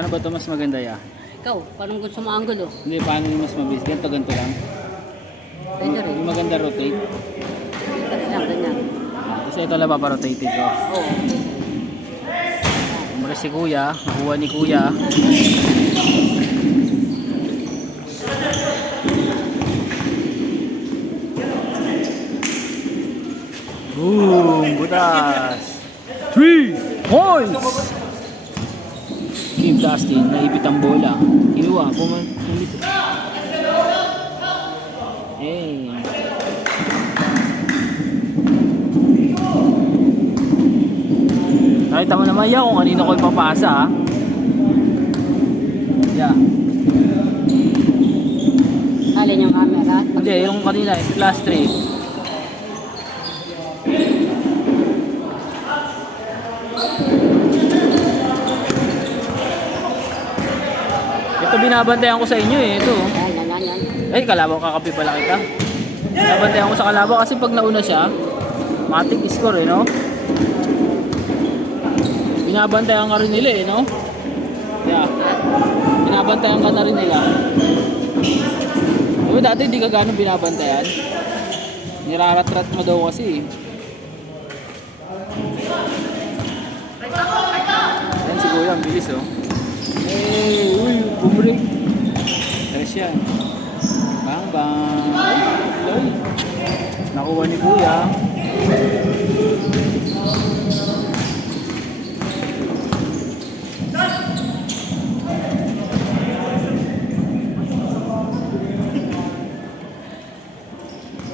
Paano ba ito mas maganda ya? Ikaw, paano gusto mo angulo? Hindi, paano yung mas mabilis? Ganito lang. Pwede rin. Yung maganda rotate. Ganyan, ganyan. Kasi ito lang paparotate ko. Oo. Kumara si kuya, nakuha ni kuya. Boom! Butas! 3 points! Kim Dustin, naipit ang bola. Kinuha, pumito. Hey! Nakita mo naman yan kung kanino ko ipapasa ha. Yeah. Alin yung camera? Hindi, yung kanina, yung class 3. Ito binabantayan ko sa inyo eh, ito. Yan. Ay, kalabaw kakapi pala kita. Binabantayan ko sa kalabaw kasi pag nauna siya, matik score eh, no? Binabantayan ka rin nila eh, no? Yeah. Binabantayan ka na rin nila. Diba dati hindi ka gano'ng binabantayan? Nirarat-rat mo daw kasi eh. Yan si Kuya, ang bilis oh. Hey, uy, bumbreak. Tres yan. Bang bang. Hello. Nakuha ni Kuya.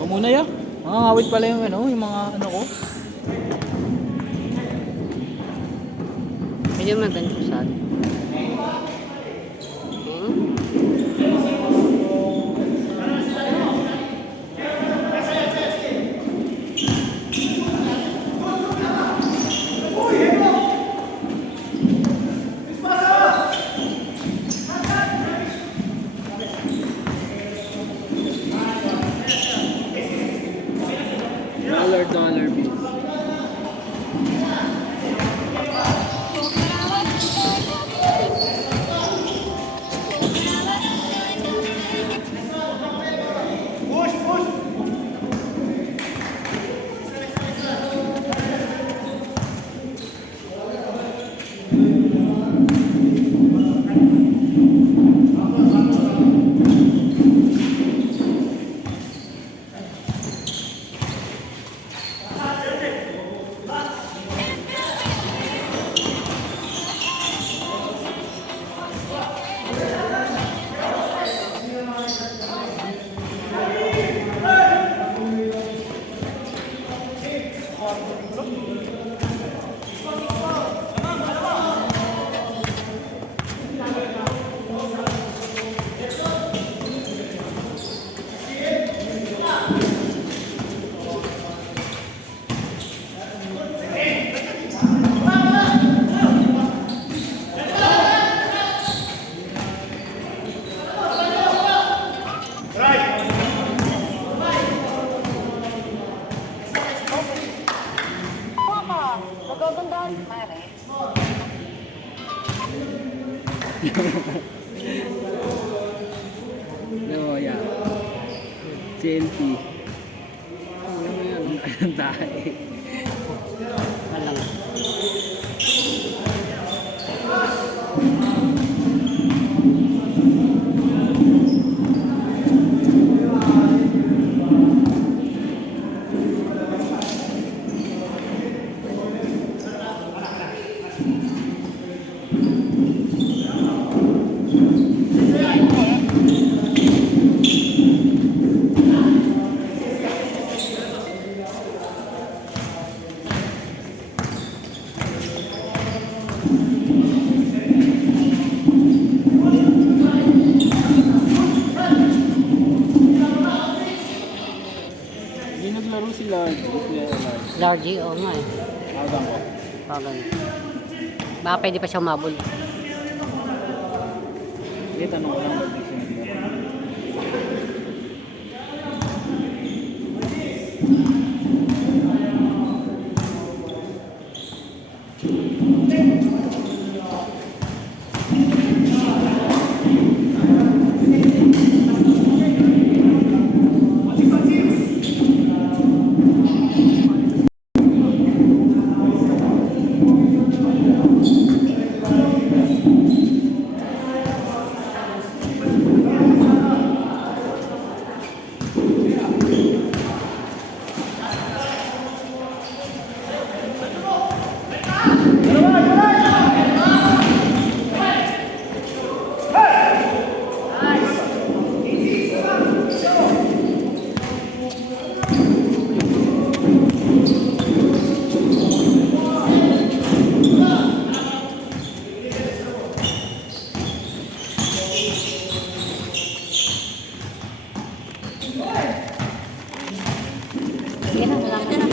Muna ya. Mga ngawit pala yung ano, yung mga ano ko. Medyo maganda sa atin. Dollar bills. Magagandaan, pare. No, yeah. TNT. Ano yan? Ang tayo. Walang. Hindi naglaro si Large. Largy, oo nga eh. Abang ko. Pagan. Baka pwede pa siya umabol. Hindi, tanong ko lang. Hindi siya naglaro. Sige na, salamat na.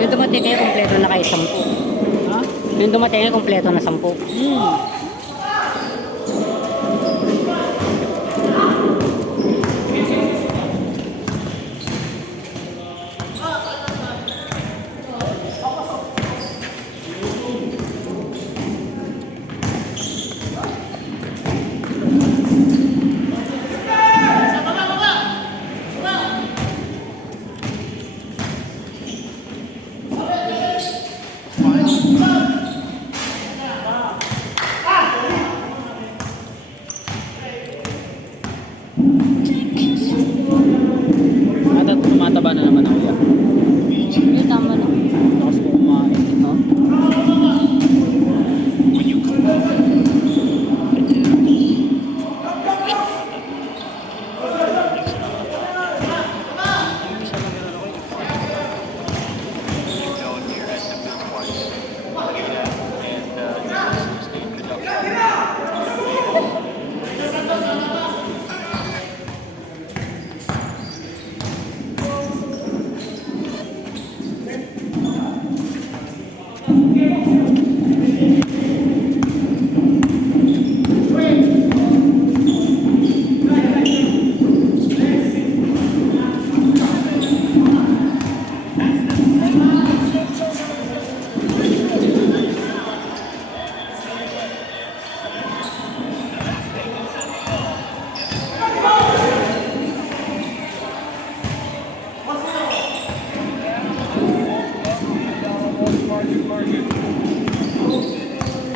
Yung dumating kayo, kompleto na kayo 10. Ha? Yung dumating kayo, kompleto na 10. Tumataba na naman ako yan. Yung tama na. Tapos ko kumain. No?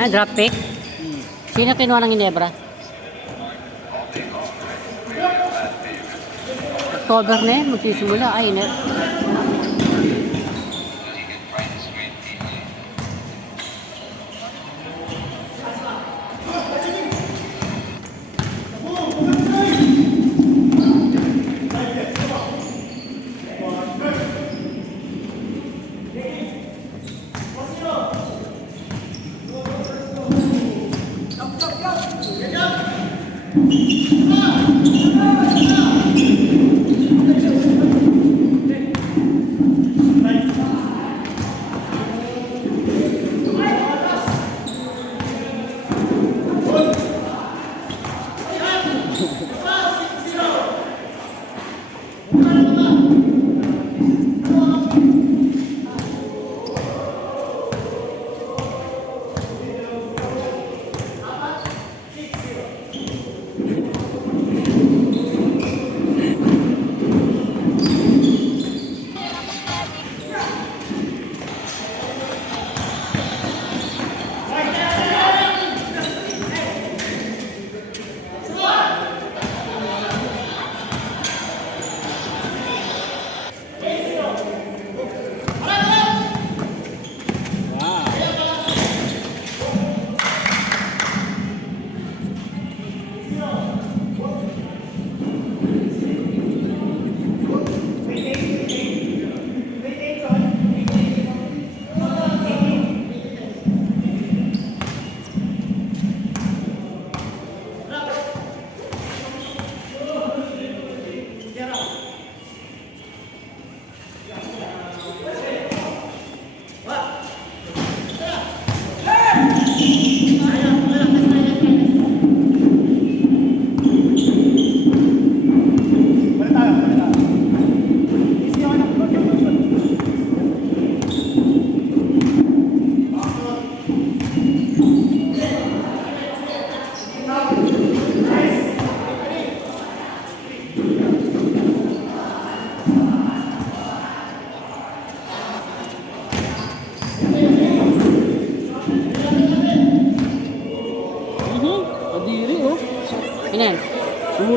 Ah, drop pick? Sino kinuha ng Ginebra? October na yan, magsisimula. Ay,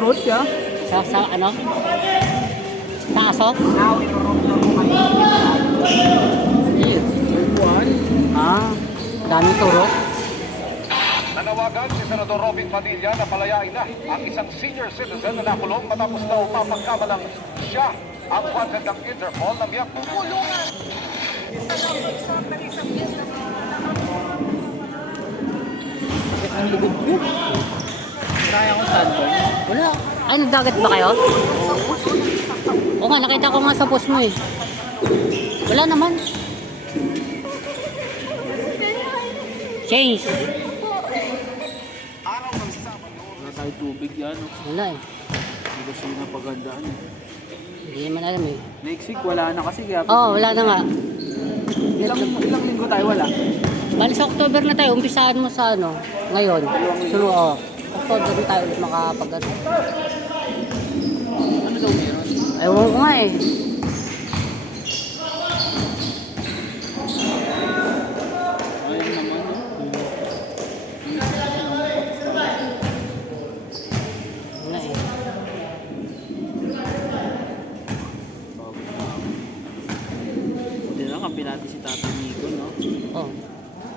Nanood ka? Sa ano? Sa aso? Yes. One. Ah, daming turot. Nanawagan si Senador Robin Padilla na palayain na ang isang senior citizen na nakulong matapos daw mapagkamalang siya ang wanted ng Interpol na Miyembro. Sakit ang likod ko. Kaya ko sunburn. Wala. Ay, nagdagat ba kayo? Oo nga, nakita ko nga sa post mo eh. Wala naman. Change. Wala tayo tubig yan. Oh. Wala eh. Hindi kasi napagandaan eh. Hindi naman alam eh. Next week wala na kasi kaya... Oo, wala na nga. Ilang linggo tayo wala? Bali sa October na tayo, umpisahan mo sa ano, ngayon. Sunod, October na tayo ulit makakapag ano. Ano daw meron? Ewan ko nga eh. Ayun naman oh. Wala eh. Hindi na kampi natin si Tata Nico, no? Oh.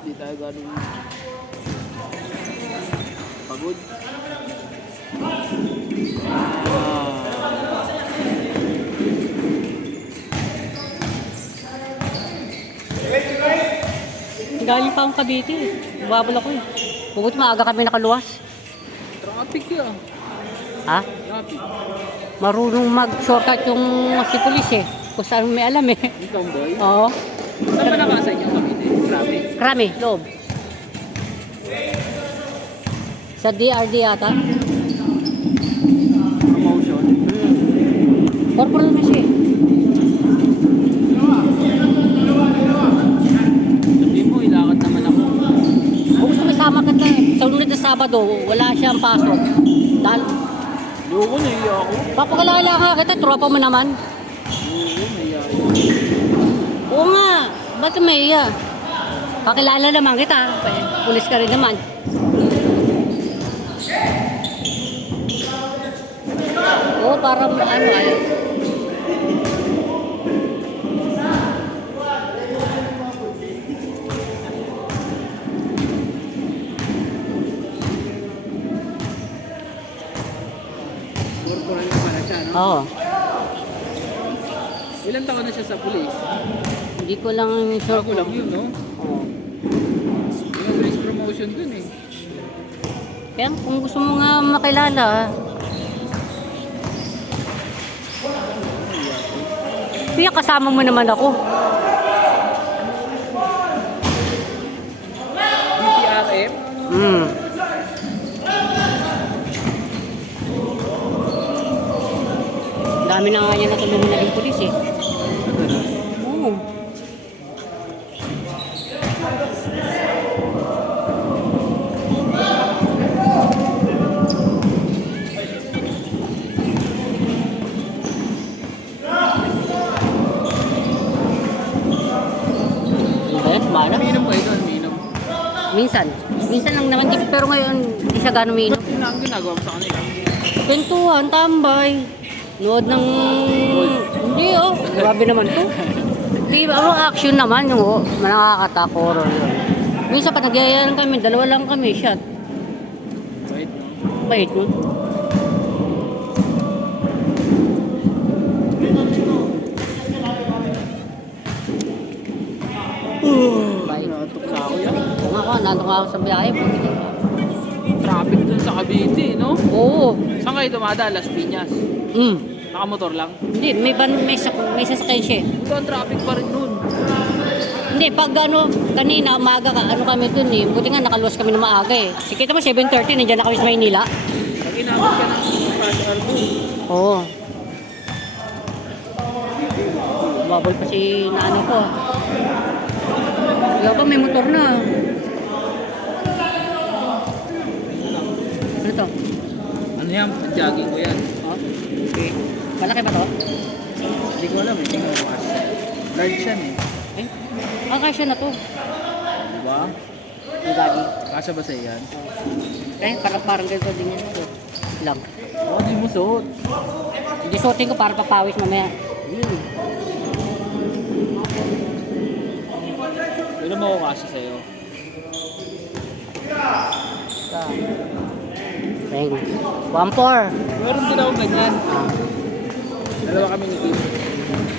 Hindi tayo ganun pagod. Galing pa akong Cavite eh. Babal ako eh. Bukod maaga kami nakaluwas. Traffic yun. Ha? Traffic. Marunong mag-shortcut yung si pulis eh. Kung saan may alam eh. Yung tomboy. Oo. Saan ba nakasan yung kami din? Grabe. Krami, loob. Sa DRD yata. Promotion. Corporal na siya eh. Sabi mo, ilakad naman ako. Kung gusto may sama ka na eh. Sa unod na Sabado, wala siyang pasok. Dahil, Loko, naiya ako. papakalala ka kita, tropa mo naman. Oo, naiya ako. Oo nga, ba't may iya? Kakilala naman kita. Pulis ka rin naman. Oo, parang ano ay. Corporal na pala siya, no? Oo. Ilan taon na siya sa police? Hindi ko lang sure. Bago lang yun, no? Oo. Yung police promotion dun eh. Kaya kung gusto mo nga makilala, kaya kasama mo naman ako. BPRM? Hmm. Dami na nga niya natulungan na rin pulis eh. Ano na? Oo. Ano ba yan? Minum kayo doon, minum. Minsan. Minsan lang naman. Pero ngayon, hindi siya gano'ng minum. Ba't yun ang ginagawa mo sa kanila? Kwentuhan, tambay. Nood ng... Hindi oh. Grabe naman to. Di ba? Ang action naman yung nakakatako horror yun. Minsan pa nagyayaan kami, dalawa lang kami, shot. Wait, no? Bait mo. Bait. Natok na ako yan. Kung ako, nandun nga ako sa biyahe. Traffic dun sa Cavite, no? Oo. Saan kayo dumada? Las Piñas. Nakamotor lang? Hindi, may sasakyan siya. Ito ang traffic pa rin dun. Hindi, pag ano, kanina, umaga ka, ano kami dun eh. Buti nga nakaluwas kami na maaga eh. Sikita mo, 7:30, nandiyan na kami sa Maynila. Pag inabot ka ng Pascal dun. Oo. Bubble pa si nanay ko. Wala pa, may motor na. Ano to? Ano yan? Jogging ko yan. Oh, okay. Malaki ba to? Hindi ko alam eh. Hindi ko alam. Large yan eh. Eh, kasya na to. Diba? Ang gagi. Kasya ba sa yan? Eh, parang ganito din yan. Ito. Lang. Oo, di mo suot. Hindi suotin ko para papawis mamaya. Wala mo ako kasi sa'yo. Thank you. 1-4. Meron din ako ganyan. Ah. Dalawa kami ni Kim.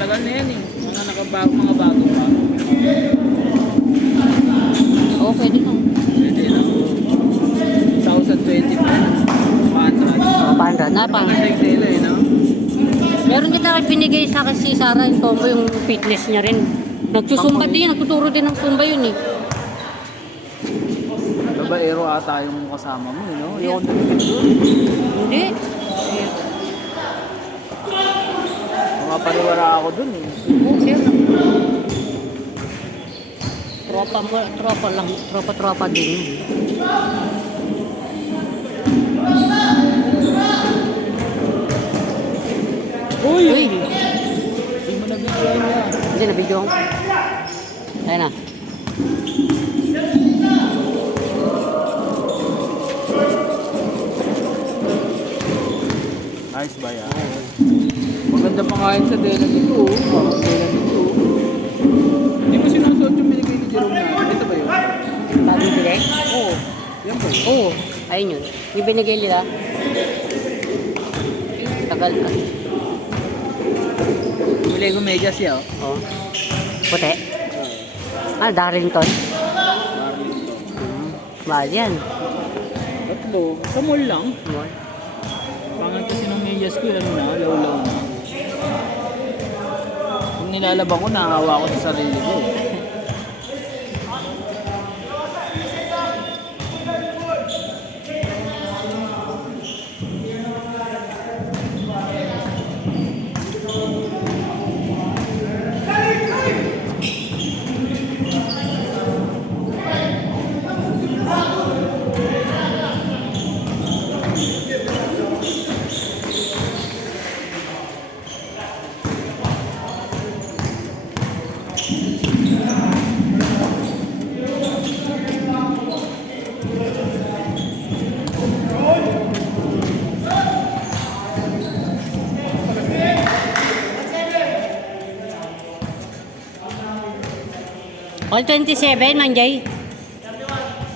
Tagal na yan eh. Mga bago pa. Oo, pwede na. Pwede na. 2020 pa. Patrad. Oh, Pandra na pa. Maganda yung tela eh, no? Meron din na pinigay sa akin si Sarah yung tombo, yung fitness niya rin. Nagsusumba din, nagtuturo din ng sumba yun eh. Babaero ata yung kasama mo, no? Yung doon. Hindi. Mga paniwala ako dun eh. Oo, sir. Tropa lang. Tropa din yun. Uy! Uy! Hindi mo nabigyan niya. Hindi na video. Ayun na. Nice ba yan? Maganda pa nga yun sa tela nito. Parang tela nito. Hindi mo sinusuot yung binigay ni Jerome na. Ito ba yun? Bagong bili? Oo. Yan ba yun? Oo. Ayun yun. Yung binigay nila. Tagal ka. Bili ko medyas siya, oh. Oo. Puti. Ah, Darlington. Mahal yan. Tatlo. Sa mall lang. Mall. Pangal kasi ng medyas ko, ano na, law-law na. Kung nilalabang ko, nakahawa ko sa sarili ko. All 27, Manjay.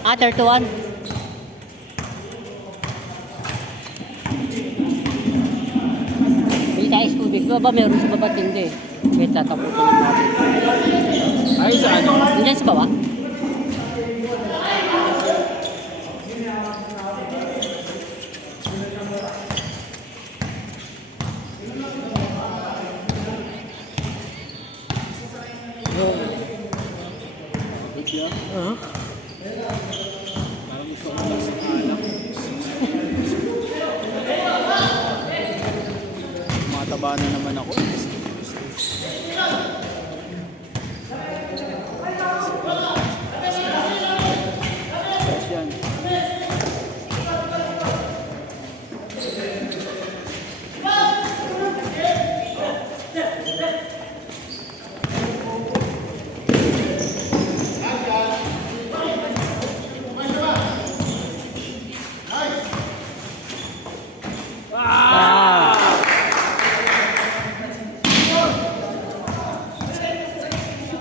Ah, 31. Bili tayo tubig. Baba, meron sa baba tindi. Wait, tatapusin lang natin. Ay, sa ano? Nandiyan sa baba? Parang gusto ko lang sa alam. Mataba na naman ako. Yes, yan.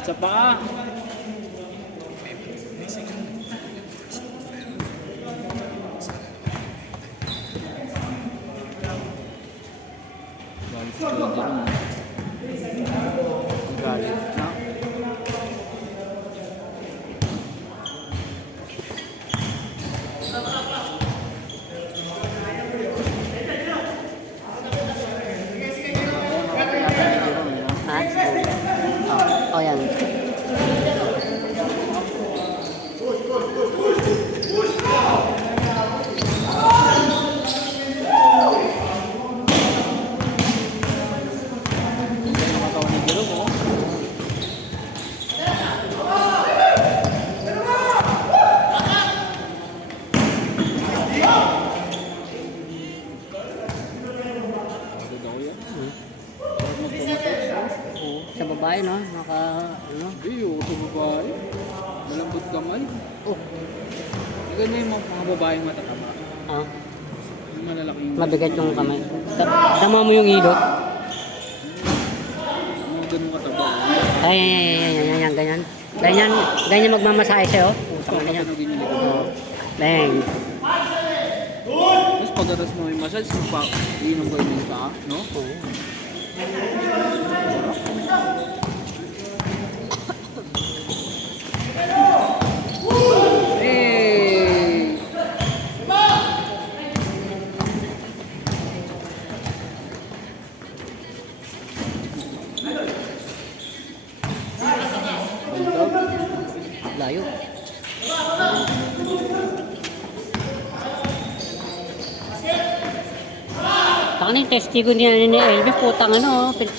Sa paa. Galit ka din. Galit na. Ha? Oh, yan. Nakatawa ni Jerome, oh. Agad ako yan. Parang magpamassage, oh. Sa babae, no? Ano? Iyo, sa babae. Malambot kamay. Oh. Maganda yung mga babaeng matataba. Ah. Malalaking. Mabigat yung kamay. Tama mo yung ilot. Mga ganun kataba. Ay, ganyan. Ganyan magmamasahe sa'yo. Ganyan. Papatanogin yung likod. Oo. Bang. Tapos pagkatas mo yung massage, iinom ko yung pa, no? Oo. Hey! Layo. Taka yung testigo niya ni Elby, putang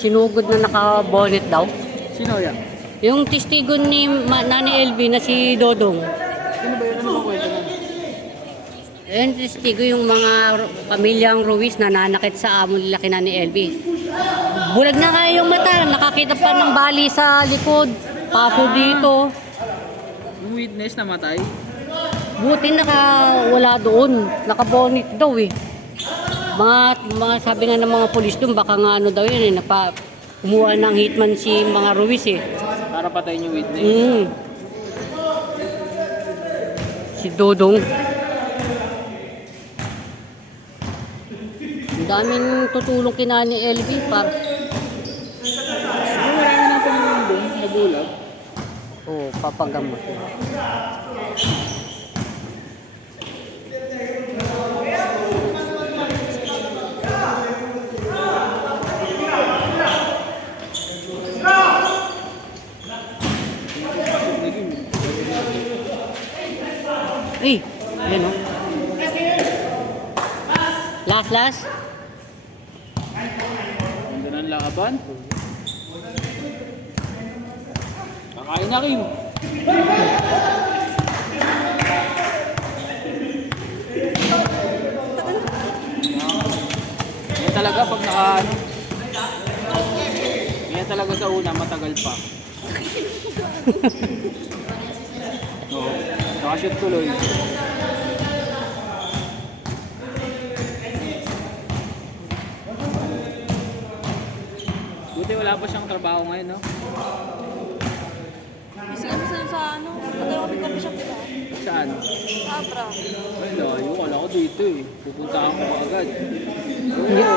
sinugod na naka-bonnet daw. Sino yan? Yung testigo ni Nani Elby na si Dodong. Sino ba yun? Ano ba kwento nun? Yung testigo yung mga pamilyang Ruiz na nanakit sa amo nila kina ni Elby. Bulag na nga yung mata, nakakita pa ng bali sa likod. Paso dito. Yung witness namatay? Buti wala doon. Naka-bonnet daw eh. Mga sabi nga ng mga polis doon, baka nga daw yun eh, kumuha ng hitman si mga Ruiz eh. Para patayin yung witness. Si Dodong. Ang daming tutulong kina ni LB para. Ano marami na pang doon, nagulag? Oo, papagamot. Ay, ayun o. Last. Ganda ng laban. Kakain na, Kim. Yan talaga pag yan talaga sa una, matagal pa. Oo. Nakashoot tuloy. Buti wala pa siyang trabaho ngayon, no? Kasi kami sa patayo kami kami siya pila. Saan? Abra. Ay, layo. Wala ko dito eh. Pupunta ako agad. Hindi.